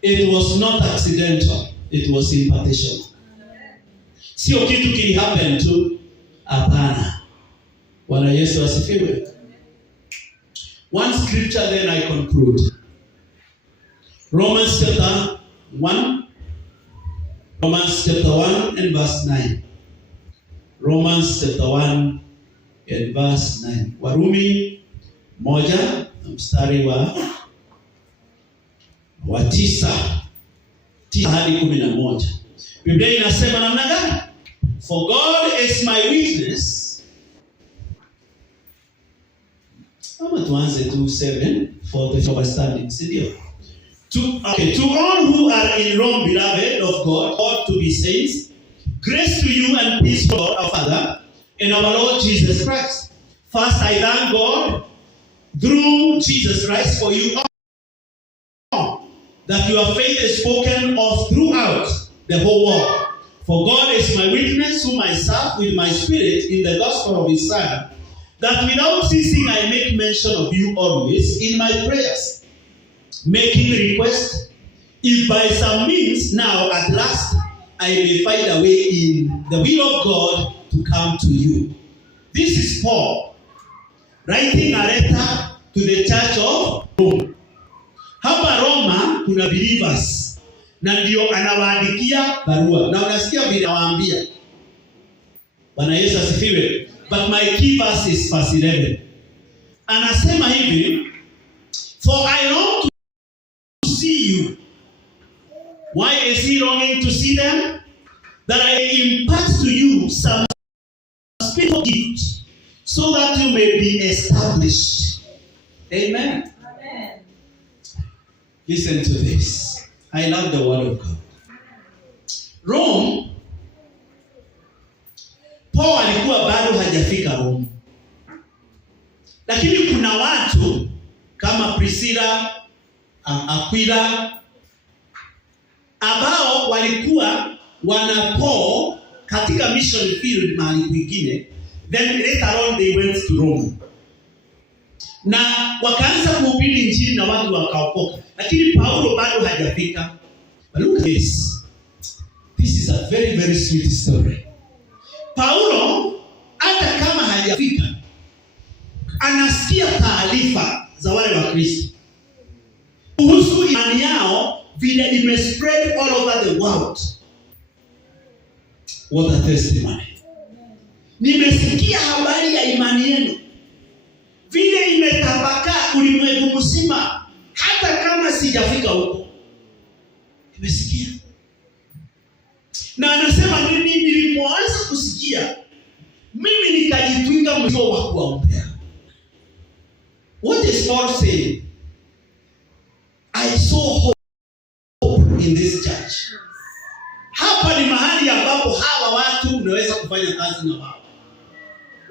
it was not accidental, it was impartation. Sio kitu kili happen tu, hapana. Bwana Yesu asifiwe. One scripture then I conclude. Romans chapter 1 and verse 9. Romans chapter 1 and verse 9. Warumi 1 mstari wa 9 hadi 11. Biblia inasema namna gani? For God is my witness. Kama tuanze 2:7 for the understanding. Sindio? To all who are in Rome, beloved of God, ought to be saints, grace to you and peace from God our Father and our Lord Jesus Christ. First, I thank God through Jesus Christ for you all, that your faith is spoken of throughout the whole world. For God is my witness, whom I serve with my spirit in the gospel of His Son, that without ceasing I make mention of you always in my prayers, making request, if by some means now at last I may find a way in the will of God to come to you. This is Paul writing a letter to the church of Rome. Hapa Roma kuna believers na ndio anawaandikia barua. Na unasikia vile anawaambia. Bwana Yesu asifiwe. But my key verse is verse 11. Anasema hivi, for I long to see you. Why is he longing to see them? That I impart to you some spiritual gift, so that you may be established. Amen. Amen. Listen to this. I love the word of God. Rome, Paul alikuwa bado hajafika Rome. Lakini kuna watu kama Priscilla, Aquila ambao walikuwa wana Paul katika mission field mahali kwingine, then later on they went to Rome. Na wakaanza kuhubiri injili na watu wakaokoka. Lakini Paulo bado hajafika. But look at this. This is a very, very sweet story. Paulo hata kama hajafika, anasikia taarifa za wale wa Kristo kuhusu imani yao vile imespread all over the world. What a testimony. Nimesikia habari ya imani yenu vile imetapakaa ulimwengu mzima, hata kama sijafika huko. Nimesikia. Na anasema mimi nilipoanza kusikia, mimi nikajitwika mzigo wa kuombea. What is Paul saying? I saw hope in this church. Hapa ni mahali ambapo hawa watu unaweza kufanya kazi na wao.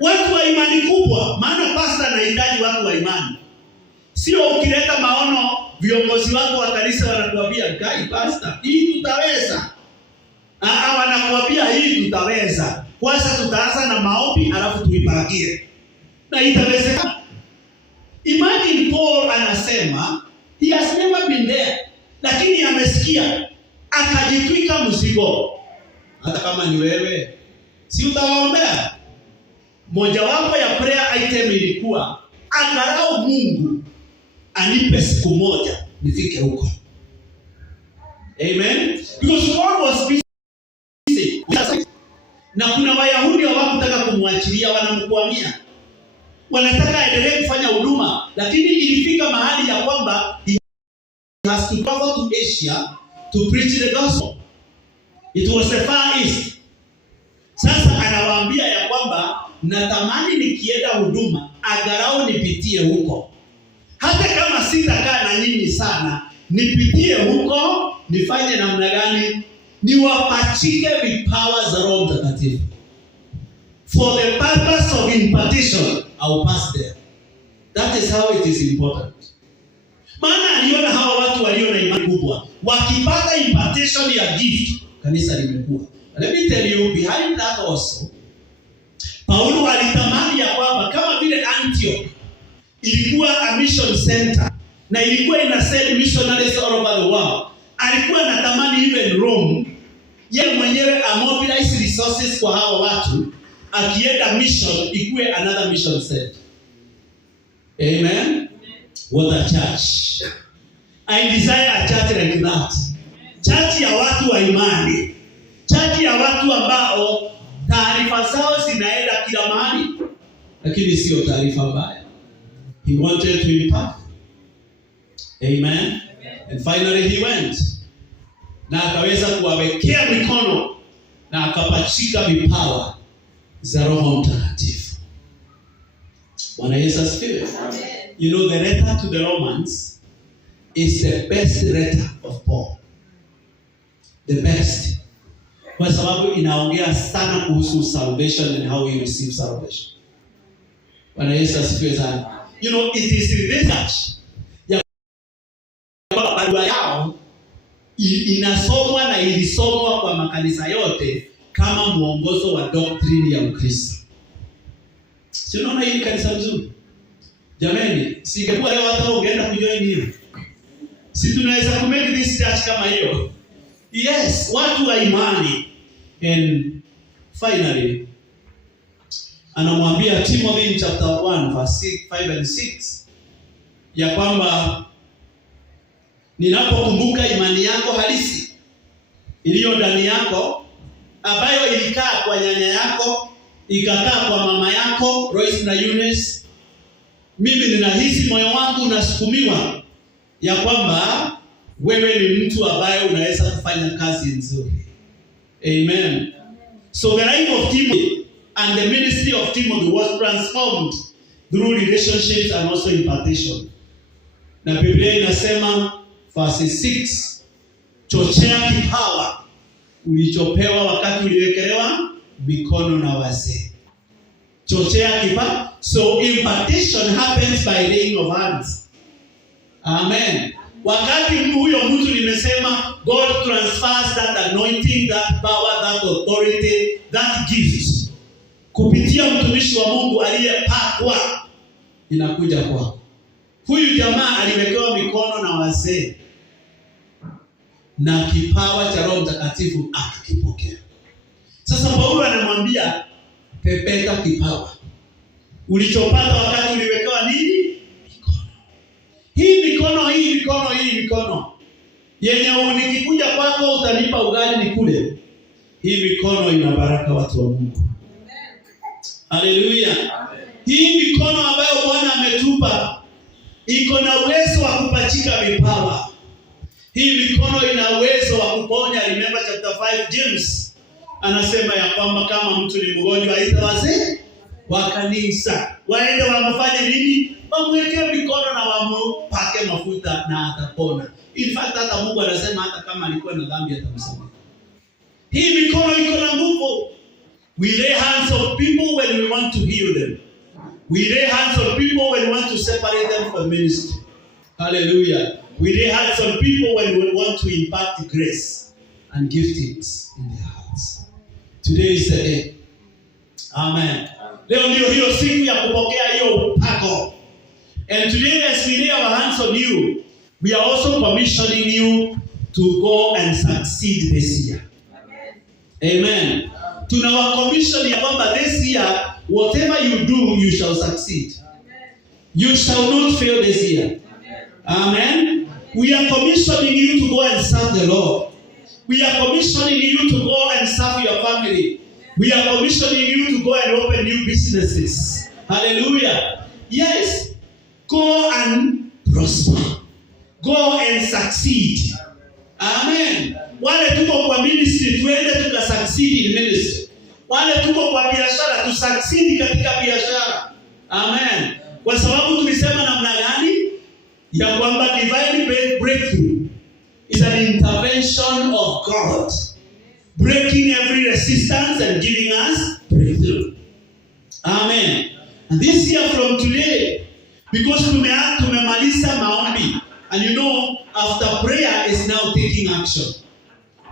Watu wa imani kubwa, maana pastor anahitaji watu wa imani. Sio ukileta maono viongozi wako wa kanisa wanakuambia, "Kai pastor, hii tutaweza." Wanakuambia hii tutaweza. Kwanza tutaanza na maombi alafu tuipangie. Na itawezekana. Imagine Paul anasema he has never been there, lakini amesikia akajitwika mzigo. Hata kama ni wewe, si utawaombea? Mojawapo ya prayer item ilikuwa angalau Mungu anipe siku moja nifike huko. Amen. Because Paul was busy. Na kuna Wayahudi hawakutaka kumwachilia, wanamkwamia. Wanataka aendelee kufanya huduma, lakini ilifika mahali ya kwamba he has to travel to Asia to preach the gospel. It was the Far East. Sasa anawaambia ya kwamba natamani nikienda huduma angalau nipitie huko. Hata kama sitakaa na nyinyi sana, nipitie huko, nifanye namna gani? Niwapachike vipawa za Roho Mtakatifu. For the purpose of impartition, I'll pass there. That is how it is important. Maana aliona hawa watu walio na imani kubwa wakipata impartition ya gift, kanisa limekuwa. Let me tell you, behind that also, Paulo alitamani ya kwamba kama vile Antioch ilikuwa a mission center na ilikuwa ina send missionaries all over the world, alikuwa anatamani even Rome yeye mwenyewe mobilize resources kwa hawa watu, akienda mission ikuwe another mission center. Amen. What a church. I desire a church like that. Church ya watu wa imani. Church ya watu ambao taarifa zao zinaenda kila mahali, lakini sio taarifa mbaya. He wanted to impart. Amen. And finally he went. Na akaweza kuwawekea mikono na akapachika vipawa za Roho Mtakatifu. Bwana Yesu asifiwe. You know, the letter to the Romans is the best letter of Paul. The best. Kwa sababu inaongea sana kuhusu salvation and how we receive salvation. Bwana Yesu asifiwe sana. You know, it is in this church ya barua yao inasomwa na ilisomwa kwa makanisa yote kama mwongozo wa doctrine ya Ukristo. Si unaona hii kanisa mzuri? Jamani, singekuwa leo hata ungeenda kujoin hiyo. Si tunaweza kumake this church kama hiyo? Yes, watu wa imani. And finally, anamwambia Timothy in chapter 1 verse 5 and 6 ya kwamba ninapokumbuka imani yako halisi iliyo ndani yako, ambayo ilikaa kwa nyanya yako, ikakaa kwa mama yako Royce na Eunice, mimi ninahisi moyo wangu unasukumiwa ya kwamba wewe ni mtu ambaye unaweza kufanya kazi nzuri. Amen. So the life of Timothy and the ministry of Timothy was transformed through relationships and also impartation. Na Biblia inasema verse 6, chochea kipawa ulichopewa wakati uliwekelewa mikono na wazee. Chochea kipawa. So impartation happens by laying of hands. Amen. Wakati huyo mtu nimesema, God transfers that anointing, that power, that authority, that gift kupitia mtumishi wa Mungu aliyepakwa, inakuja kwako. Huyu jamaa aliwekewa mikono na wazee na kipawa cha Roho Mtakatifu akakipokea. Sasa Paulo anamwambia, pepeta kipawa ulichopata wakati uliwekewa nini? Mikono yenye nikikuja kwako utanipa ugali nikule. Hii mikono ina baraka, watu wa Mungu. Haleluya. Hii mikono ambayo Bwana ametupa iko na uwezo wa kupachika vipawa. Hii mikono ina uwezo wa kuponya. Remember chapter 5, James anasema ya kwamba kama mtu ni mgonjwa, aita wazee wa kanisa waende wamfanye nini? Wamweke mikono na wampake mafuta na atapona. In fact hata Mungu anasema hata kama alikuwa na dhambi atamsamehe. Hii mikono iko na nguvu. We lay hands on people when we want to heal them. We lay hands on people when we want to separate them from ministry. Hallelujah. We lay hands on people when we want to impart grace and giftings in their hearts. Today is the day. Amen. Leo ndio hiyo siku ya kupokea hiyo upako. And today as we lay our hands on you, we are also commissioning you to go and succeed this year. Amen. Tunawakommission ya kwamba this year, whatever you do, you shall succeed. You shall not fail this year. Amen. We are commissioning you to go and serve the Lord. We are commissioning you to go and serve your family. We are commissioning you to go and open new businesses. Hallelujah. Yes. Go and prosper. Go and succeed. Amen. Wale tuko kwa ministry, tuende tuka succeed in ministry. Wale tuko kwa biashara, tu succeed katika biashara. Amen. Kwa sababu tulisema namna gani? Ya kwamba divine breakthrough is an intervention of God, breaking every resistance and giving us breakthrough. Amen. And this year from today, because tumemaliza maombi, and you know, after prayer is now taking action.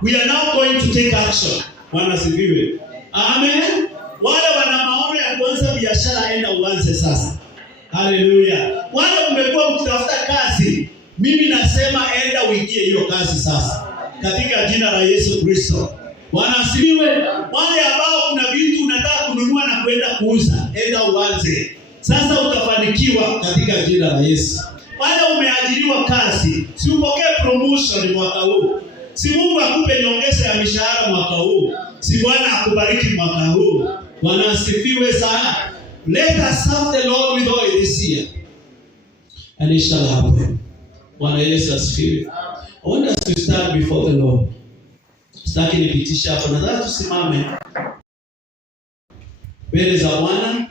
We are now going to take action. Bwana sifiwe. Amen. Wale wana maono ya kuanza biashara, enda uanze sasa. Hallelujah. Wale umekuwa mkitafuta kazi, mimi nasema enda uingie hiyo kazi sasa, katika jina la Yesu Kristo. Bwana asifiwe. Wale ambao kuna vitu unataka kununua na kwenda kuuza, enda uanze sasa, utafanikiwa katika jina la Yesu. Wale umeajiriwa kazi, si upokee promotion mwaka huu. Si Mungu akupe nyongeza ya mishahara mwaka huu. Si Bwana akubariki mwaka huu. Bwana asifiwe sana. Let us serve the Lord with all this year, and it shall happen. Bwana Yesu asifiwe. I want us to stand before the Lord. Sitaki nipitisha hapo. Nataka tusimame mbele za Bwana.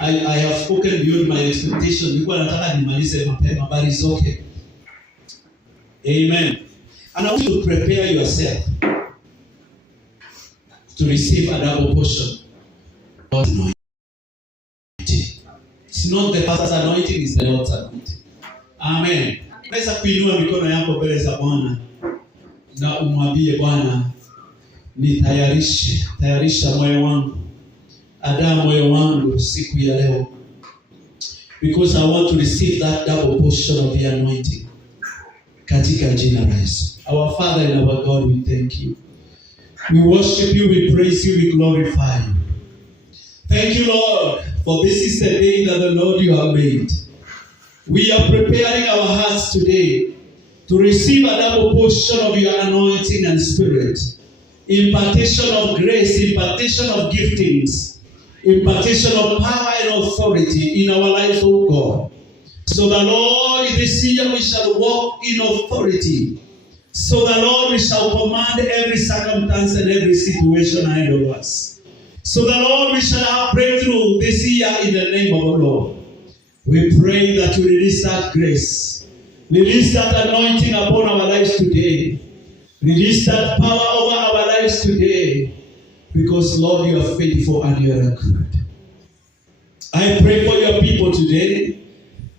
I have spoken beyond my expectation. Nilikuwa nataka nimalize mapema, but it's okay. Amen. And I want you to prepare yourself to receive a double portion of anointing. It's not the pastor's anointing, it's the Lord's anointing. Amen. Unaweza kuinua mikono yako mbele za Bwana na umwambie Bwana, tayarisha moyo wangu. Adaa moyo wangu siku ya leo, because I want to receive that double portion of the anointing. Katika jina la Yesu. Our Father and our God, we thank you. We worship you, we praise you, we glorify you. Thank you, Lord, for this is the day that the Lord you have made. We are preparing our hearts today to receive a double portion of your anointing and spirit. Impartation of grace, impartation of giftings, impartation of power and authority in our lives, oh God. So the Lord, this year we shall walk in authority. So the Lord, we shall command every circumstance and every situation ahead of us. So the Lord, we shall have breakthrough this year in the name of the Lord. We pray that you release that grace. Release that anointing upon our lives today. Release that power over our lives today. Because Lord, you are faithful and you are good. I pray for your people today.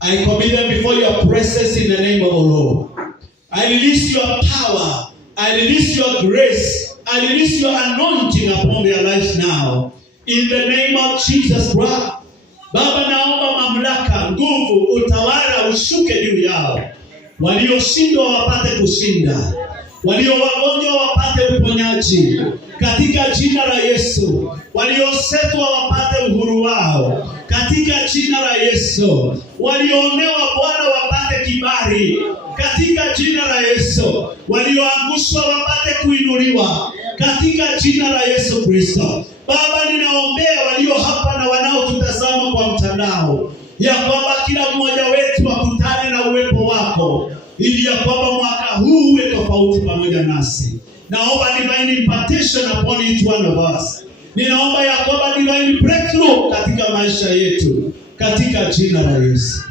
I commit them before your presence in the name of the Lord. I release your power. I release your grace. I release your anointing upon their lives now. In the name of Jesus Christ. Baba, naomba mamlaka, nguvu, utawala ushuke juu yao. Walioshindwa wapate kushinda. Walio wagonjwa wapate uponyaji. Katika jina la Yesu. Waliosetwa wapate uhuru wao. Katika jina la Yesu. Walioonewa Bwana wapate kibali. Katika jina la Yesu. Walioangushwa wapate kuinuliwa. Katika jina la Yesu Kristo. Baba, ninaombea walio hapa na wanaotutazama kwa mtandao, ya kwamba kila mmoja wetu akutane na uwepo wako, ili ya kwamba mwaka huu uwe tofauti pamoja nasi. Naomba divine impartation upon each one of us. Ninaomba ya kwamba divine breakthrough katika maisha yetu, katika jina la Yesu.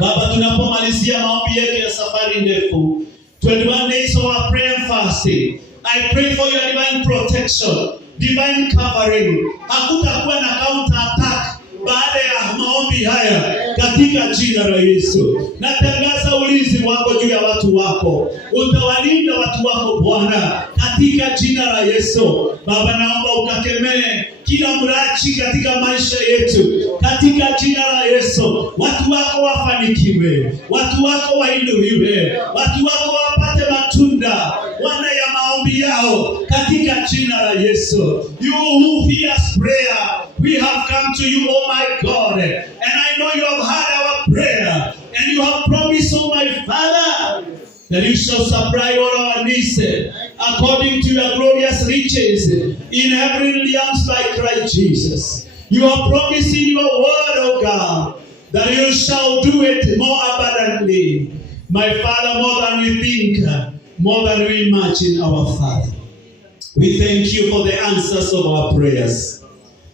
Baba, tunapomalizia maombi yetu ya safari ndefu, 21 days of our prayer and fasting, I pray for your divine protection, divine covering. Hakutakuwa na counter attack baada ya maombi haya, katika jina la Yesu. Natangaza ulinzi wako juu ya watu wako. Utawalinda watu wako Bwana, katika jina la Yesu. Baba, naomba ukakemee kila mrachi katika maisha yetu, katika jina la Yesu. Watu wako wafanikiwe, watu wako wainuliwe, watu wako wapate matunda Bwana ya maombi yao, katika jina la Yesu. You who hears prayer, we have come to you, oh my God, and I know you have heard our prayer, and you have promised, oh my Father, that you shall supply all our needs according to your glorious riches in heavenly realms by Christ Jesus. You have promised in your word, oh God, that you shall do it more abundantly. My Father, more than we think, more than we imagine, our Father. We thank you for the answers of our prayers.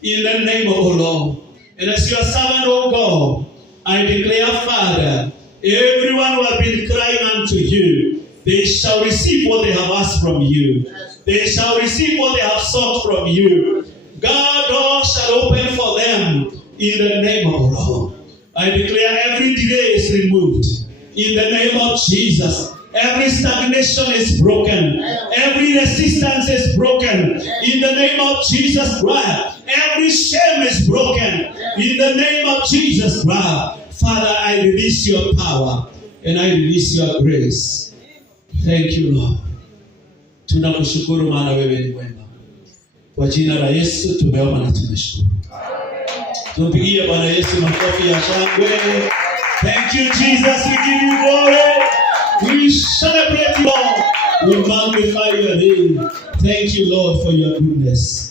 In the name of the Lord. And as your servant, oh God, I declare, Father, everyone who has been crying unto you, they shall receive what they have asked from you. They shall receive what they have sought from you. God, doors shall open for them in the name of the Lord. I declare every delay is removed in the name of Jesus. Every stagnation is broken. Every resistance is broken in the name of Jesus Christ. Every shame is broken in the name of Jesus Christ. Father, I release your power and I release your grace. Thank you, Lord. Tunakushukuru maana wewe ni mwema. Kwa jina la Yesu tumeomba na tumeshukuru. Tumpigie Bwana Yesu makofi ya shangwe. Thank you, Jesus. We give you glory. We celebrate you, Lord. We magnify your name. Thank you, Lord, for your goodness.